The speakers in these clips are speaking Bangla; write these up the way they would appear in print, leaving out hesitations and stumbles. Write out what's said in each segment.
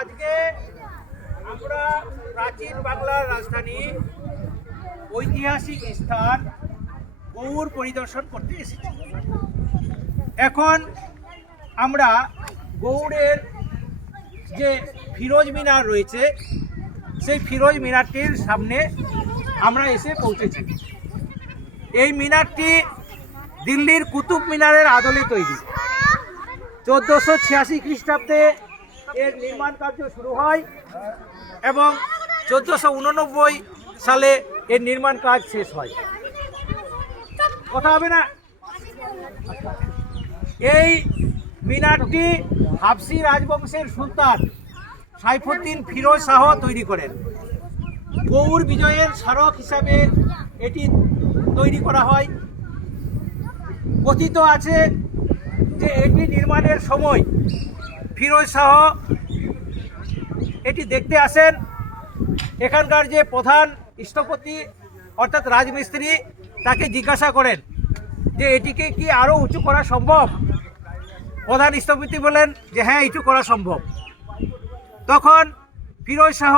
আজকে আমরা প্রাচীন বাংলার রাজধানী ঐতিহাসিক স্থান গৌড় পরিদর্শন করতে এসেছি। এখন আমরা গৌড়ের যে ফিরোজ মিনার রয়েছে সেই ফিরোজ মিনারটির সামনে আমরা এসে পৌঁছেছি। এই মিনারটি দিল্লির কুতুব মিনারের আদলে তৈরি। 1486 খ্রিস্টাব্দে এর নির্মাণ কার্য শুরু হয় এবং 1489 সালে এর নির্মাণ কাজ শেষ হয়। কথা হবে না? এই মিনারটি হাবসি রাজবংশের সুলতান সাইফুদ্দিন ফিরোজ শাহ তৈরি করেন। গৌড় বিজয়ের স্মারক হিসাবে এটি তৈরি করা হয়। কথিত আছে যে এটি নির্মাণের সময় ফিরোজ শাহ এটি দেখতে আসেন। এখানকার যে প্রধান স্থপতি অর্থাৎ রাজমিস্ত্রি তাকে জিজ্ঞাসা করেন যে এটিকে কি আরও উঁচু করা সম্ভব। প্রধান স্থপতি বলেন যে হ্যাঁ, উঁচু করা সম্ভব। তখন ফিরোজ শাহ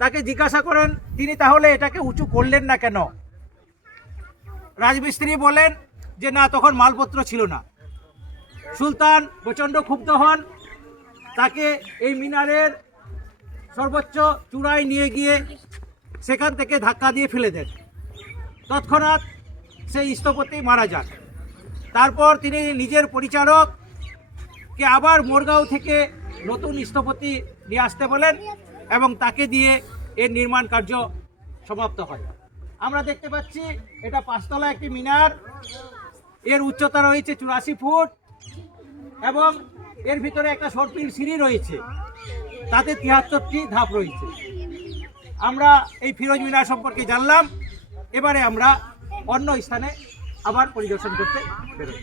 তাকে জিজ্ঞাসা করেন তিনি তাহলে এটাকে উঁচু করলেন না কেন। রাজমিস্ত্রি বলেন যে না, তখন মালপত্র ছিল না। সুলতান প্রচণ্ড ক্ষুব্ধ হন, তাকে এই মিনারের সর্বোচ্চ চূড়ায় নিয়ে গিয়ে সেখান থেকে ধাক্কা দিয়ে ফেলে দেন। তৎক্ষণাৎ সেই স্থপতি মারা যান। তারপর তিনি নিজের পরিচারককে আবার মোরগাঁও থেকে নতুন স্থপতি নিয়ে আসতে বলেন এবং তাকে দিয়ে এর নির্মাণ কার্য সমাপ্ত হয়। আমরা দেখতে পাচ্ছি এটা 5 তলা একটি মিনার। এর উচ্চতা রয়েছে 84 ফুট এবং এর ভিতরে একটা সর্পিল সিঁড়ি রয়েছে, তাতে 73টি ধাপ রয়েছে। আমরা এই ফিরোজ মিনার সম্পর্কে জানলাম। এবারে আমরা অন্য স্থানে আবার পরিদর্শন করতে বেরোই।